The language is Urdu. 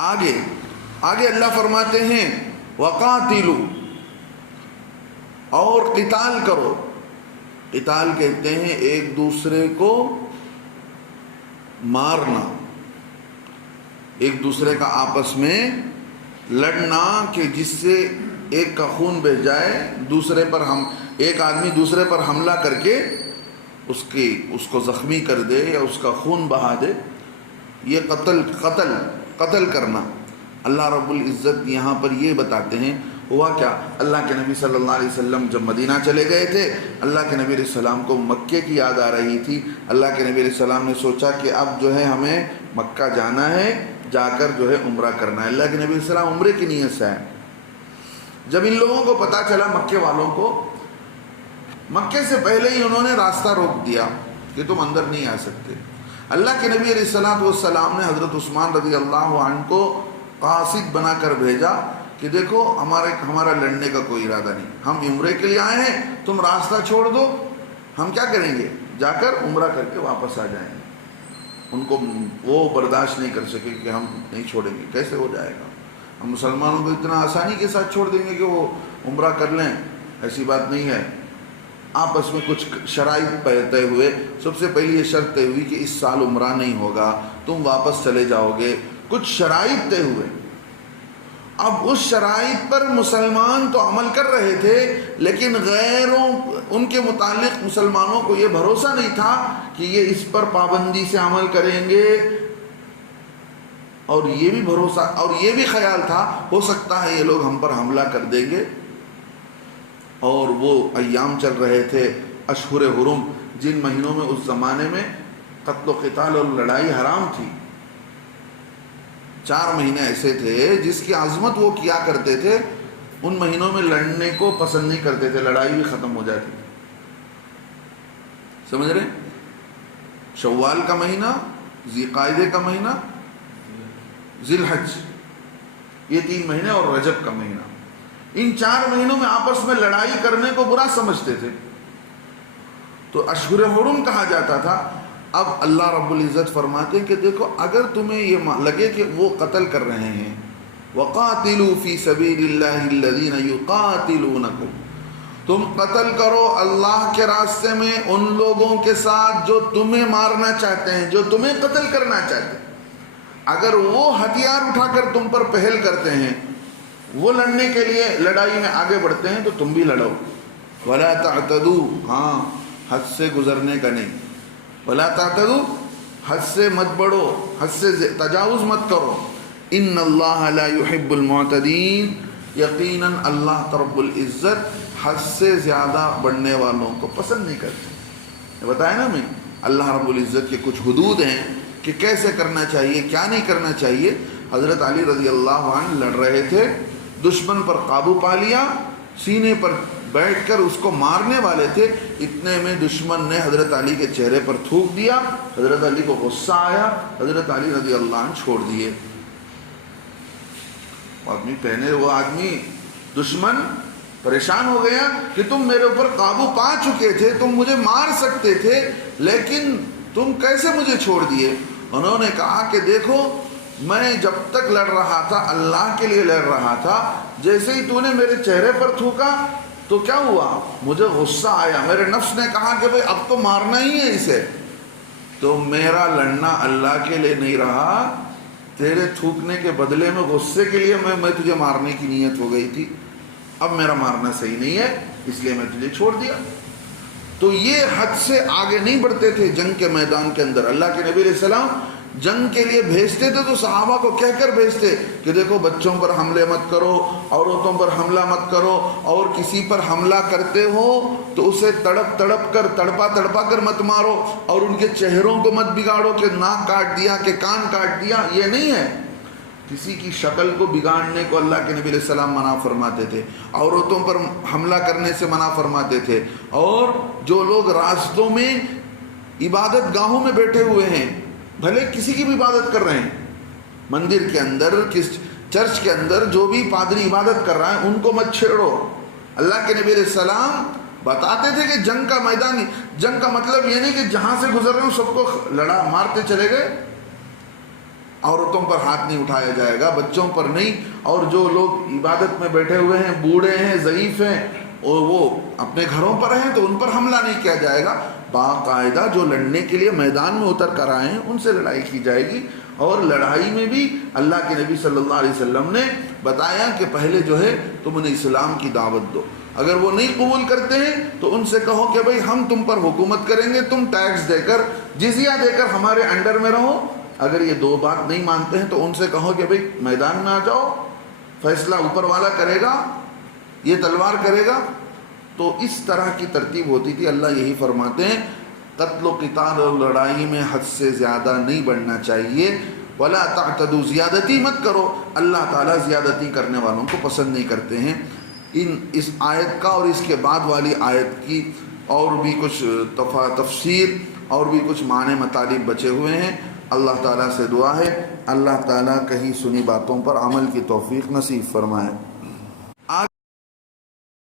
آگے اللہ فرماتے ہیں وقاتلو، اور قتال کرو. قتال کہتے ہیں ایک دوسرے کو مارنا، ایک دوسرے کا آپس میں لڑنا کہ جس سے ایک کا خون بہہ جائے، دوسرے پر ایک آدمی دوسرے پر حملہ کر کے اس کو زخمی کر دے یا اس کا خون بہا دے. یہ قتل کرنا. اللہ رب العزت یہاں پر یہ بتاتے ہیں ہوا کیا. اللہ کے نبی صلی اللہ علیہ وسلم جب مدینہ چلے گئے تھے، اللہ کے نبی علیہ السلام کو مکے کی یاد آ رہی تھی. اللہ کے نبی علیہ السلام نے سوچا کہ اب جو ہے ہمیں مکہ جانا ہے، جا کر جو ہے عمرہ کرنا ہے. اللہ کے نبی علیہ السلام عمرے کی نیت سے آئے. جب ان لوگوں کو پتہ چلا، مکے والوں کو، مکے سے پہلے ہی انہوں نے راستہ روک دیا کہ تم اندر نہیں آ سکتے. اللہ کے نبی علیہ السلام نے حضرت عثمان رضی اللہ عنہ کو قاصد بنا کر بھیجا کہ دیکھو ہمارا لڑنے کا کوئی ارادہ نہیں، ہم عمرے کے لیے آئے ہیں، تم راستہ چھوڑ دو، ہم کیا کریں گے، جا کر عمرہ کر کے واپس آ جائیں گے. ان کو وہ برداشت نہیں کر سکے کہ ہم نہیں چھوڑیں گے، کیسے ہو جائے گا، ہم مسلمانوں کو اتنا آسانی کے ساتھ چھوڑ دیں گے کہ وہ عمرہ کر لیں، ایسی بات نہیں ہے. آپس میں کچھ شرائط طے ہوئے. سب سے پہلی یہ شرط طے ہوئی کہ اس سال عمرہ نہیں ہوگا، تم واپس چلے جاؤ گے. کچھ شرائط طے ہوئے. اب اس شرائط پر مسلمان تو عمل کر رہے تھے، لیکن غیروں ان کے متعلق مسلمانوں کو یہ بھروسہ نہیں تھا کہ یہ اس پر پابندی سے عمل کریں گے. اور یہ بھی بھروسہ اور یہ بھی خیال تھا ہو سکتا ہے یہ لوگ ہم پر حملہ کر دیں گے. اور وہ ایام چل رہے تھے اشہر حرم، جن مہینوں میں اس زمانے میں قتل و قتال اور لڑائی حرام تھی. 4 مہینے ایسے تھے جس کی عظمت وہ کیا کرتے تھے. ان مہینوں میں لڑنے کو پسند نہیں کرتے تھے، لڑائی بھی ختم ہو جاتی تھی. سمجھ رہے؟ شوال کا مہینہ، ذی قعدہ کا مہینہ، ذی الحج، یہ 3 مہینے، اور رجب کا مہینہ. ان 4 مہینوں میں آپس میں لڑائی کرنے کو برا سمجھتے تھے، تو اشہر حرم کہا جاتا تھا. اب اللہ رب العزت فرماتے ہیں کہ دیکھو اگر تمہیں یہ لگے کہ وہ قتل کر رہے ہیں، وَقَاتِلُوا فِي سَبِيلِ اللَّهِ الَّذِينَ يُقَاتِلُونَكُمْ، تم قتل کرو اللہ کے راستے میں ان لوگوں کے ساتھ جو تمہیں مارنا چاہتے ہیں، جو تمہیں قتل کرنا چاہتے ہیں. اگر وہ ہتھیار اٹھا کر تم پر پہل کرتے ہیں، وہ لڑنے کے لیے لڑائی میں آگے بڑھتے ہیں، تو تم بھی لڑو. وَلَا تَعْتَدُوا، ہاں حد سے گزرنے کا نہیں. وَلَا تَعْتَدُوا، حد سے مت بڑھو، حد سے تجاوز مت کرو. إِنَّ اللَّهَ لَا يُحِبُّ الْمُعْتَدِينَ، یقیناً اللہ رب العزت حد سے زیادہ بڑھنے والوں کو پسند نہیں کرتے. بتایا نا میں، اللہ رب العزت کے کچھ حدود ہیں کہ کیسے کرنا چاہیے، کیا نہیں کرنا چاہیے. حضرت علی رضی اللہ عنہ لڑ رہے تھے، دشمن پر قابو پا لیا، سینے پر بیٹھ کر اس کو مارنے والے تھے. اتنے میں دشمن نے حضرت علی کے چہرے پر تھوک دیا. حضرت علی کو غصہ آیا، حضرت علی رضی اللہ عنہ چھوڑ دیے. وہ آدمی دشمن پریشان ہو گیا کہ تم میرے اوپر قابو پا چکے تھے، تم مجھے مار سکتے تھے، لیکن تم کیسے مجھے چھوڑ دیے. انہوں نے کہا کہ دیکھو میں جب تک لڑ رہا تھا اللہ کے لیے لڑ رہا تھا، جیسے ہی تو نے میرے چہرے پر تھوکا تو کیا ہوا، مجھے غصہ آیا، میرے نفس نے کہا کہ بھئی اب تو مارنا ہی ہے اسے. تو میرا لڑنا اللہ کے لیے نہیں رہا، تیرے تھوکنے کے بدلے میں غصے کے لیے میں تجھے مارنے کی نیت ہو گئی تھی. اب میرا مارنا صحیح نہیں ہے، اس لیے میں تجھے چھوڑ دیا. تو یہ حد سے آگے نہیں بڑھتے تھے جنگ کے میدان کے اندر. اللہ کے نبی علیہ السلام جنگ کے لیے بھیجتے تھے تو صحابہ کو کہہ کر بھیجتے کہ دیکھو بچوں پر حملے مت کرو، عورتوں پر حملہ مت کرو، اور کسی پر حملہ کرتے ہو تو اسے تڑپا کر مت مارو، اور ان کے چہروں کو مت بگاڑو کہ ناک کاٹ دیا کہ کان کاٹ دیا. یہ نہیں ہے. کسی کی شکل کو بگاڑنے کو اللہ کے نبی علیہ السلام منع فرماتے تھے، عورتوں پر حملہ کرنے سے منع فرماتے تھے. اور جو لوگ راستوں میں عبادت گاہوں میں بیٹھے ہوئے ہیں، بھلے کسی کی بھی عبادت کر رہے ہیں، مندر کے اندر، کس چرچ کے اندر جو بھی پادری عبادت کر رہا ہے ان کو مت چھیڑو. اللہ کے نبی علیہ السلام بتاتے تھے کہ جنگ کا میدان، جنگ کا مطلب یہ نہیں کہ جہاں سے گزر رہے ہوں سب کو لڑا مارتے چلے گئے. عورتوں پر ہاتھ نہیں اٹھایا جائے گا، بچوں پر نہیں، اور جو لوگ عبادت میں بیٹھے ہوئے ہیں، بوڑھے ہیں، ضعیف ہیں، اور وہ اپنے گھروں پر ہیں تو ان پر حملہ نہیں کیا جائے گا۔ باقاعدہ جو لڑنے کے لیے میدان میں اتر کر آئے ہیں ان سے لڑائی کی جائے گی۔ اور لڑائی میں بھی اللہ کے نبی صلی اللہ علیہ وسلم نے بتایا کہ پہلے جو ہے تم انہیں اسلام کی دعوت دو، اگر وہ نہیں قبول کرتے ہیں تو ان سے کہو کہ بھئی ہم تم پر حکومت کریں گے، تم ٹیکس دے کر، جزیہ دے کر ہمارے انڈر میں رہو۔ اگر یہ دو بات نہیں مانتے ہیں تو ان سے کہو کہ بھئی میدان میں آ جاؤ، فیصلہ اوپر والا کرے گا، یہ تلوار کرے گا۔ تو اس طرح کی ترتیب ہوتی تھی۔ اللہ یہی فرماتے ہیں قتل و قتال اور لڑائی میں حد سے زیادہ نہیں بڑھنا چاہیے، ولا تعتدوا، زیادتی مت کرو، اللہ تعالیٰ زیادتی کرنے والوں کو پسند نہیں کرتے ہیں۔ اس آیت کا اور اس کے بعد والی آیت کی اور بھی کچھ تفسیر اور بھی کچھ معنی مطالب بچے ہوئے ہیں۔ اللہ تعالیٰ سے دعا ہے اللہ تعالیٰ کہیں سنی باتوں پر عمل کی توفیق نصیب فرمائے۔